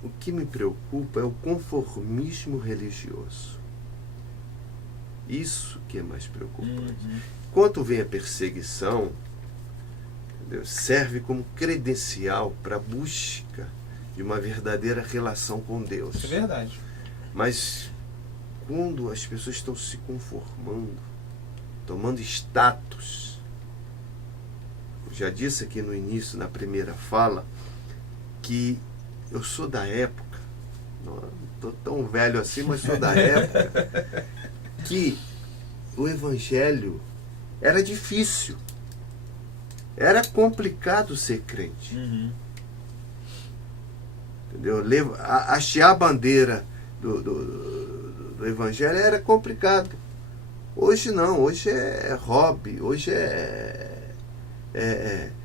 o que me preocupa é o conformismo religioso. Isso que é mais preocupante. Enquanto vem a perseguição, entendeu? Serve como credencial para a busca de uma verdadeira relação com Deus. Isso é verdade. Mas quando as pessoas estão se conformando, tomando status, eu já disse aqui no início, na primeira fala, que eu sou da época, não estou tão velho assim, mas sou da época, que o evangelho era difícil, era complicado ser crente. Entendeu? Hastear a bandeira do evangelho era complicado. Hoje não, hoje é hobby, hoje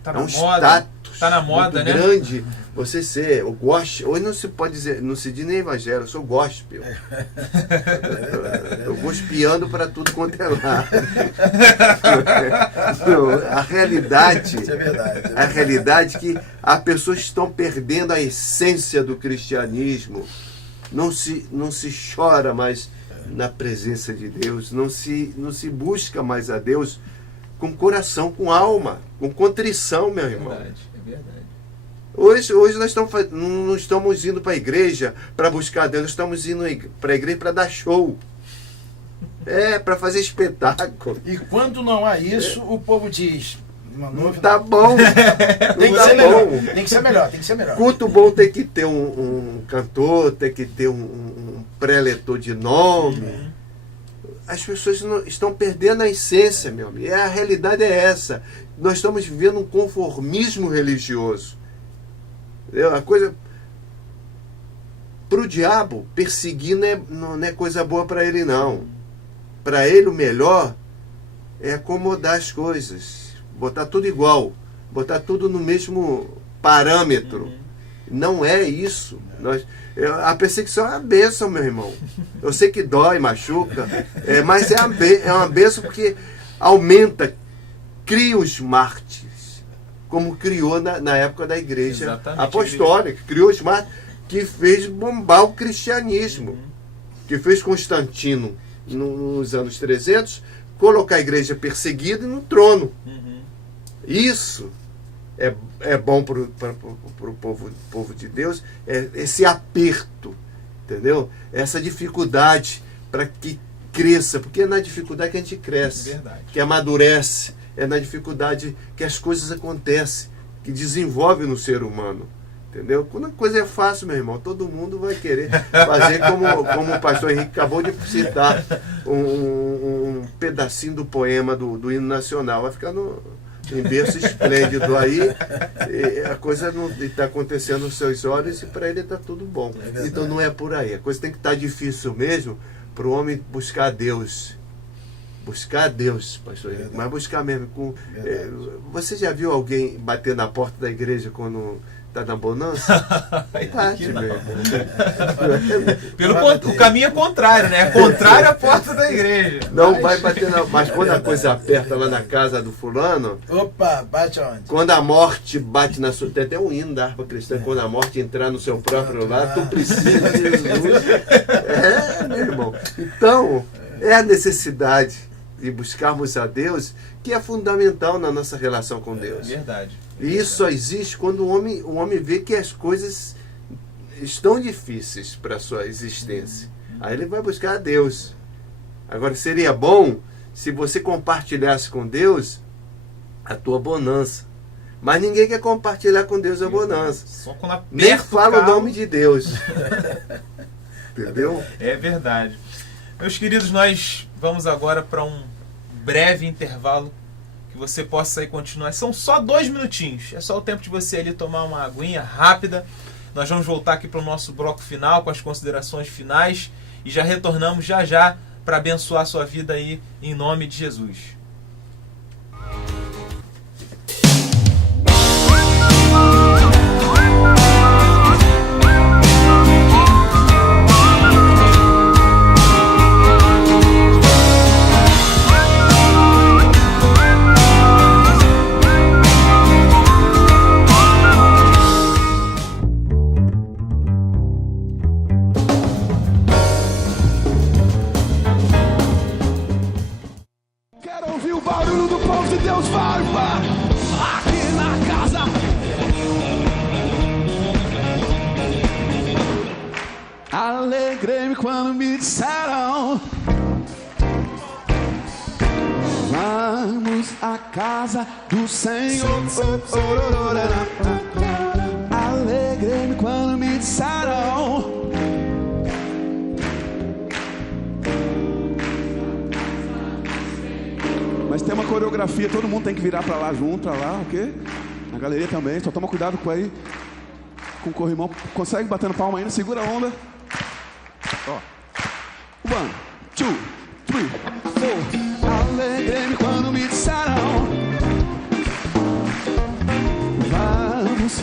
Tá um na moda, status tá na moda, muito né? grande. Você ser o gospel, hoje não se pode dizer, não se diz nem evangelho, eu sou gospel. Eu vou espiando para tudo quanto é lado. Não, a realidade, Isso é verdade. a realidade é que as pessoas estão perdendo a essência do cristianismo. Não se chora mais na presença de Deus, não se busca mais a Deus com coração, com alma, com contrição, meu irmão. É verdade. Hoje nós não estamos indo para a igreja para buscar Deus, nós estamos indo para a igreja para dar show. Para fazer espetáculo. E quando não há isso, o povo diz: não tá bom. Tem que ser melhor. Tem que ser melhor, tem que ser melhor. Culto bom tem que ter um cantor, tem que ter um preletor de nome. As pessoas estão perdendo a essência, meu amigo. A realidade é essa. Nós estamos vivendo um conformismo religioso. Entendeu? A coisa... Para o diabo, perseguir não é coisa boa para ele, não. Para ele, o melhor é acomodar as coisas. Botar tudo igual. Botar tudo no mesmo parâmetro. Não é isso. A perseguição é uma bênção, meu irmão. Eu sei que dói, machuca, mas é uma bênção porque aumenta, cria os mártires, como criou na época da igreja Exatamente, apostólica. Criou os mártires que fez bombar o cristianismo, que fez Constantino, nos anos 300, colocar a igreja perseguida no trono. Isso é bom para o povo de Deus, é esse aperto, entendeu? Essa dificuldade para que cresça, porque é na dificuldade que a gente cresce, Verdade. que amadurece, é na dificuldade que as coisas acontecem, que desenvolve no ser humano. Entendeu? Quando a coisa é fácil, meu irmão, todo mundo vai querer fazer como o pastor Henrique acabou de citar, um pedacinho do poema do hino nacional. Vai ficar em berço esplêndido aí, a coisa não está acontecendo aos seus olhos e para ele está tudo bom. Então não é por aí. A coisa tem que estar difícil mesmo para o homem buscar a Deus. Buscar a Deus, pastor Henrique, mas buscar mesmo. Você já viu alguém bater na porta da igreja quando está na bonança? O caminho é contrário, né? É contrário à porta da igreja. Não vai bater na... Mas quando a coisa aperta lá na casa do fulano... Opa, bate aonde? Quando a morte bate na sua... Tem até um hino da harpa cristã. Quando a morte entrar no seu próprio lar, tu precisa de Jesus. Meu irmão. Então, é a necessidade de buscarmos a Deus que é fundamental na nossa relação com Deus. Verdade. E isso só existe quando o homem vê que as coisas estão difíceis para a sua existência. Aí ele vai buscar a Deus. Agora, seria bom se você compartilhasse com Deus a tua bonança. Mas ninguém quer compartilhar com Deus a bonança. Só quando aperta nem fala o carro. O nome de Deus. Entendeu? É verdade. Meus queridos, nós vamos agora para um breve intervalo que você possa aí continuar. São só 2 minutinhos. É só o tempo de você ali tomar uma aguinha rápida. Nós vamos voltar aqui para o nosso bloco final com as considerações finais e já retornamos já para abençoar a sua vida aí em nome de Jesus. Alegrei-me quando me disseram: vamos à casa do Senhor. Alegrei-me quando me disseram: mas tem uma coreografia, todo mundo tem que virar pra lá junto, pra lá, ok? Na galeria também, só toma cuidado com aí, com o corrimão. Consegue batendo palma ainda, segura a onda. Ó. 1, 2, 3, 4. Alegrei-me quando me disseram: vamos.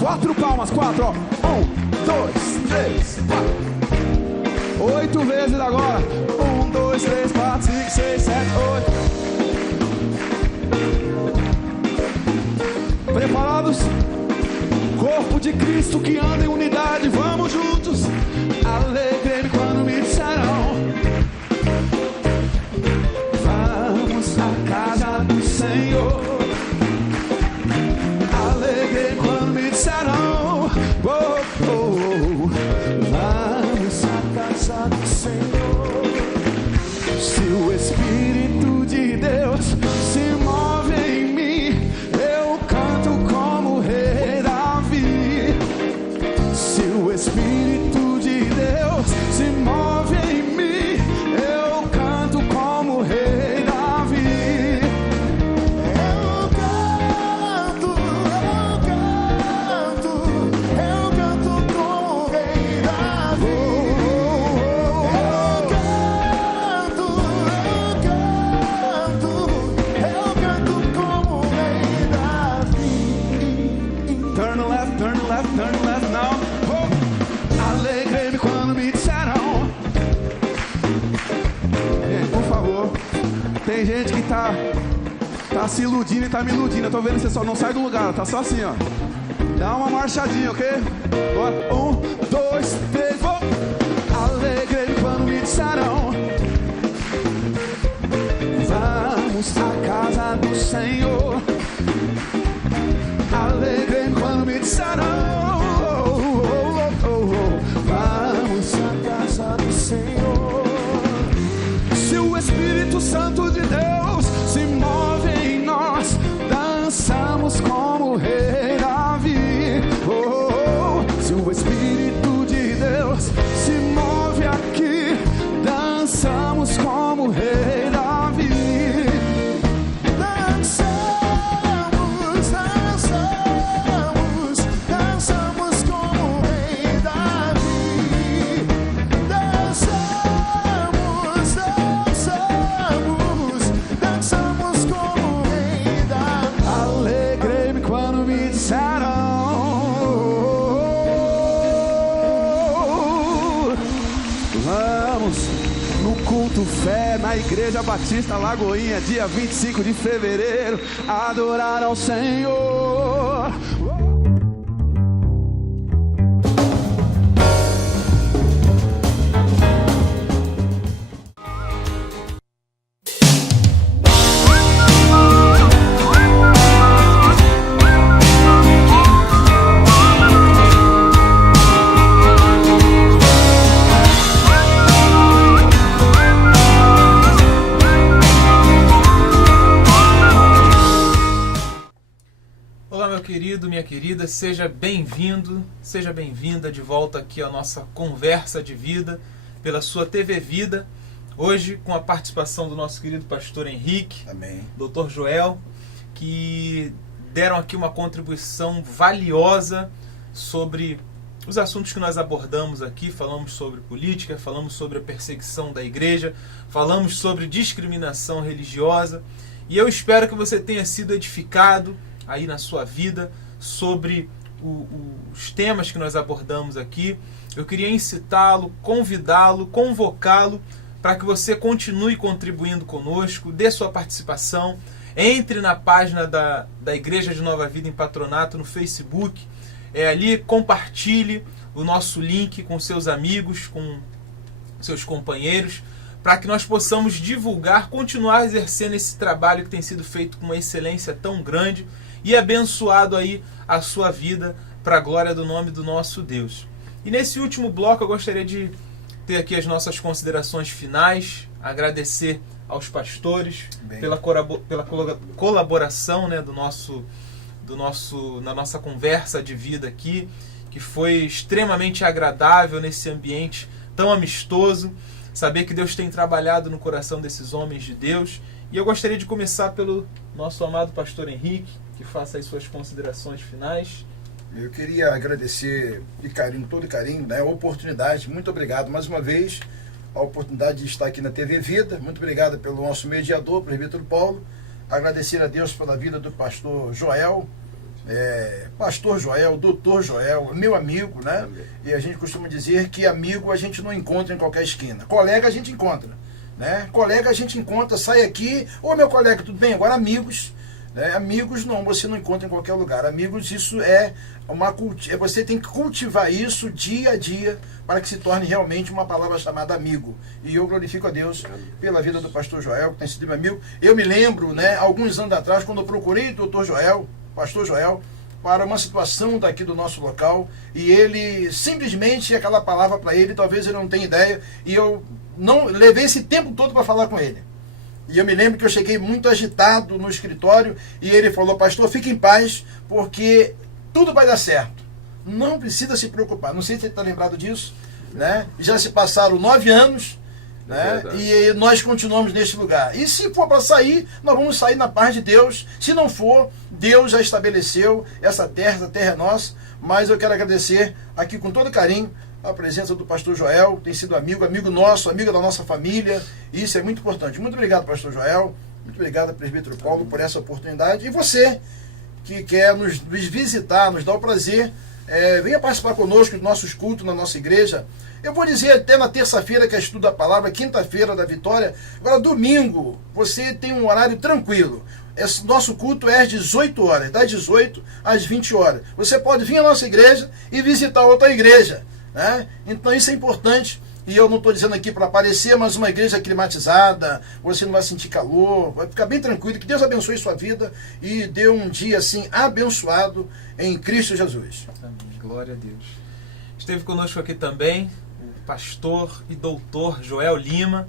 4 palmas, 4, ó. 1, 2, 3, 4. 8 vezes agora. 1, 2, 3, 4, 5, 6, 7, 8. Preparados? Corpo de Cristo que anda em unidade, vamos juntos. Alegrei-me quando me disseram: vamos à casa do Senhor. Alegrei-me quando me disseram: vamos à casa do Senhor. Se o Espírito de Deus se move em mim, eu canto como rei Davi. Se o Espírito de Deus se move em mim, eu canto como rei Davi. Eu canto como rei Davi. Eu canto como rei Davi. Turn left now. Alegrei-me quando me disseram. Gente, por favor, tem gente que tá se iludindo e tá me iludindo. Eu tô vendo que você só não sai do lugar, tá só assim, ó. Dá uma marchadinha, ok? Bora. 1, 2, 3, vou. Alegrei-me quando me disseram: Vamos à casa do Senhor. Alegrei quando me disseram, vamos à casa do Senhor. Se o Espírito Santo de Deus se move em nós, dançamos como o rei Davi. Se o Espírito de Deus se move aqui, dançamos como o rei Davi. Dançamos como o rei Davi. Dançamos como o rei Davi. Alegrei-me quando me disseram, vamos no culto fé na Igreja Batista Lagoinha, dia 25 de fevereiro, adorar ao Senhor. Querido, minha querida, seja bem-vindo, seja bem-vinda de volta aqui à nossa conversa de vida pela sua TV Vida. Hoje com a participação do nosso querido pastor Henrique, Amém. Dr. Joel, que deram aqui uma contribuição valiosa sobre os assuntos que nós abordamos aqui. Falamos sobre política, falamos sobre a perseguição da igreja, falamos sobre discriminação religiosa, e eu espero que você tenha sido edificado aí na sua vida sobre os temas que nós abordamos aqui. Eu queria incitá-lo, convidá-lo, convocá-lo para que você continue contribuindo conosco, dê sua participação, entre na página da Igreja de Nova Vida em Patronato no Facebook, ali compartilhe o nosso link com seus amigos, com seus companheiros, para que nós possamos divulgar, continuar exercendo esse trabalho que tem sido feito com uma excelência tão grande e abençoado aí a sua vida para a glória do nome do nosso Deus. E nesse último bloco eu gostaria de ter aqui as nossas considerações finais, agradecer aos pastores pela colaboração, né, na nossa conversa de vida aqui, que foi extremamente agradável nesse ambiente tão amistoso, saber que Deus tem trabalhado no coração desses homens de Deus. E eu gostaria de começar pelo nosso amado pastor Henrique, que faça as suas considerações finais. Eu queria agradecer de carinho, todo carinho, né, a oportunidade. Muito obrigado mais uma vez, a oportunidade de estar aqui na TV Vida. Muito obrigado pelo nosso mediador, presbítero Paulo. Agradecer a Deus pela vida do pastor Joel, pastor Joel, doutor Joel, meu amigo, né? Amém. E a gente costuma dizer que amigo a gente não encontra em qualquer esquina. Colega a gente encontra, né? Colega a gente encontra, sai aqui, ô meu colega, tudo bem? Agora amigos, né? Amigos não, você não encontra em qualquer lugar. Amigos, isso você tem que cultivar isso dia a dia para que se torne realmente uma palavra chamada amigo. E eu glorifico a Deus pela vida do pastor Joel, que tem sido meu amigo. Eu me lembro, né, alguns anos atrás, quando eu procurei o doutor Joel, pastor Joel, para uma situação daqui do nosso local, e ele simplesmente, aquela palavra para ele, talvez ele não tenha ideia, e eu não levei esse tempo todo para falar com ele. E eu me lembro que eu cheguei muito agitado no escritório, e ele falou: pastor, fique em paz, porque tudo vai dar certo. Não precisa se preocupar. Não sei se você está lembrado disso, né? Já se passaram 9 anos, né? E nós continuamos neste lugar. E se for para sair, nós vamos sair na paz de Deus. Se não for, Deus já estabeleceu essa terra é nossa. Mas eu quero agradecer aqui com todo carinho a presença do pastor Joel, tem sido amigo nosso, amigo da nossa família, e isso é muito importante. Muito obrigado, pastor Joel, muito obrigado, presbítero Paulo, por essa oportunidade. E você que quer nos visitar, nos dá o prazer, venha participar conosco dos nossos cultos na nossa igreja. Eu vou dizer até na terça-feira, que é estudo da palavra, quinta-feira da vitória. Agora, domingo, você tem um horário tranquilo. Nosso culto é às 18 horas, das 18 às 20 horas. Você pode vir à nossa igreja e visitar outra igreja, né? Então isso é importante. e eu não estou dizendo aqui para aparecer, mas uma igreja climatizada, você não vai sentir calor, vai ficar bem tranquilo, que Deus abençoe sua vida e dê um dia assim abençoado em Cristo Jesus. Amém. Glória a Deus. Esteve conosco aqui também o pastor e doutor Joel Lima,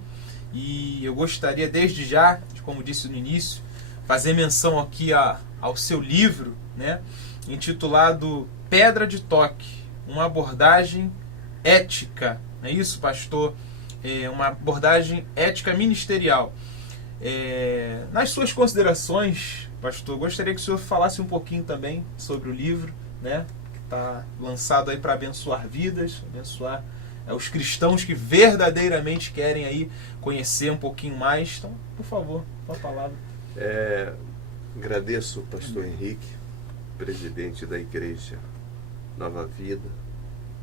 e eu gostaria desde já, como disse no início, fazer menção aqui ao seu livro, né, intitulado Pedra de Toque, uma abordagem ética. Não é isso, pastor? Uma abordagem ética ministerial. Nas suas considerações, pastor, gostaria que o senhor falasse um pouquinho também sobre o livro, né, que está lançado aí para abençoar vidas, abençoar os cristãos que verdadeiramente querem aí conhecer um pouquinho mais. Então, por favor, uma palavra. Agradeço o pastor Henrique, presidente da Igreja Nova Vida,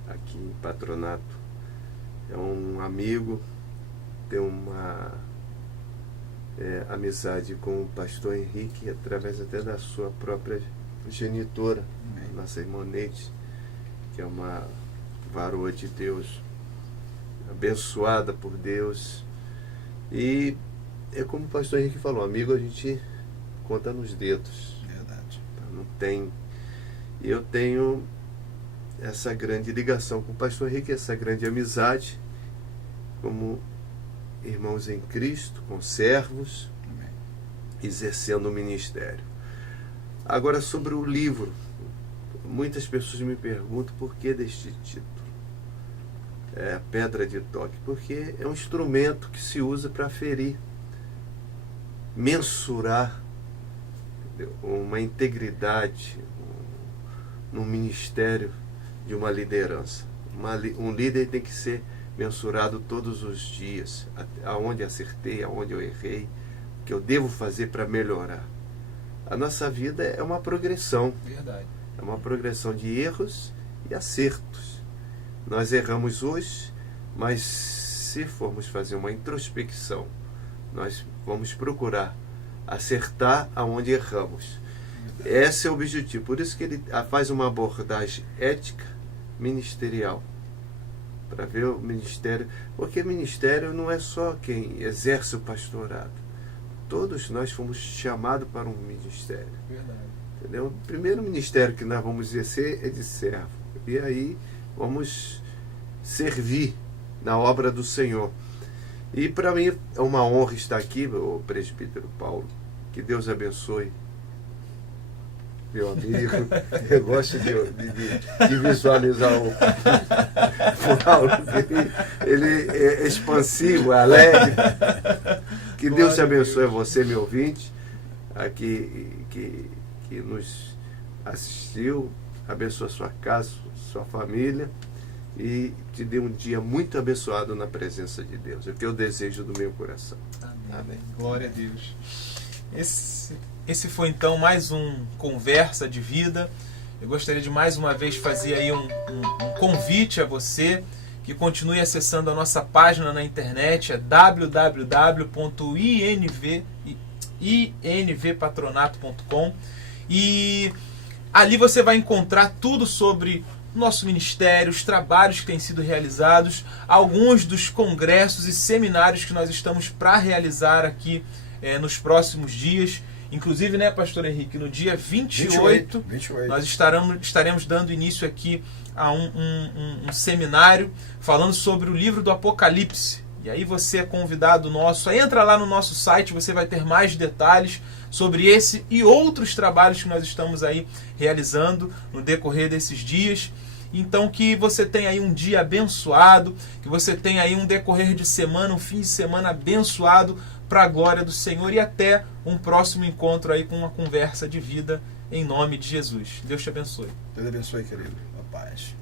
aqui em Patronato. É um amigo, tem uma amizade com o pastor Henrique, através até da sua própria genitora, nossa irmã Neide, que é uma varoa de Deus, abençoada por Deus. E é como o pastor Henrique falou, amigo a gente conta nos dedos. Verdade. Não tem. E eu tenho essa grande ligação com o pastor Henrique, essa grande amizade, como irmãos em Cristo, com servos, exercendo o ministério. Agora, sobre o livro, muitas pessoas me perguntam por que deste título. Pedra de toque, porque é um instrumento que se usa para ferir, mensurar, entendeu? Uma integridade no ministério de uma liderança. Um líder tem que ser mensurado todos os dias, aonde acertei, aonde eu errei, o que eu devo fazer para melhorar. A nossa vida é uma progressão. Verdade. É uma progressão de erros e acertos. Nós erramos hoje, mas se formos fazer uma introspecção, nós vamos procurar acertar aonde erramos. Esse é o objetivo. Por isso que ele faz uma abordagem ética ministerial, para ver o ministério, porque ministério não é só quem exerce o pastorado. Todos nós fomos chamados para um ministério. Verdade. Entendeu? O primeiro ministério que nós vamos exercer é de servo. E aí vamos servir na obra do Senhor. E para mim é uma honra estar aqui, o presbítero Paulo. Que Deus abençoe. Meu amigo, eu gosto de visualizar o Paulo. Ele é expansivo, é alegre. Que Deus te abençoe, você, meu ouvinte, aqui que nos assistiu, abençoe a sua casa, sua família e te dê um dia muito abençoado na presença de Deus. É o que eu desejo do meu coração. Amém. Glória a Deus. Esse foi então mais um Conversa de Vida. Eu gostaria de mais uma vez fazer aí um convite a você que continue acessando a nossa página na internet, é www.invpatronato.com, e ali você vai encontrar tudo sobre nosso ministério, os trabalhos que têm sido realizados, alguns dos congressos e seminários que nós estamos para realizar aqui nos próximos dias. Inclusive, né, pastor Henrique, no dia 28. Nós estaremos dando início aqui a um seminário falando sobre o livro do Apocalipse. E aí você é convidado nosso, entra lá no nosso site, você vai ter mais detalhes sobre esse e outros trabalhos que nós estamos aí realizando no decorrer desses dias. Então que você tenha aí um dia abençoado, que você tenha aí um decorrer de semana, um fim de semana abençoado para a glória do Senhor, e até um próximo encontro aí com uma conversa de vida em nome de Jesus. Deus te abençoe. Deus abençoe, querido. A paz.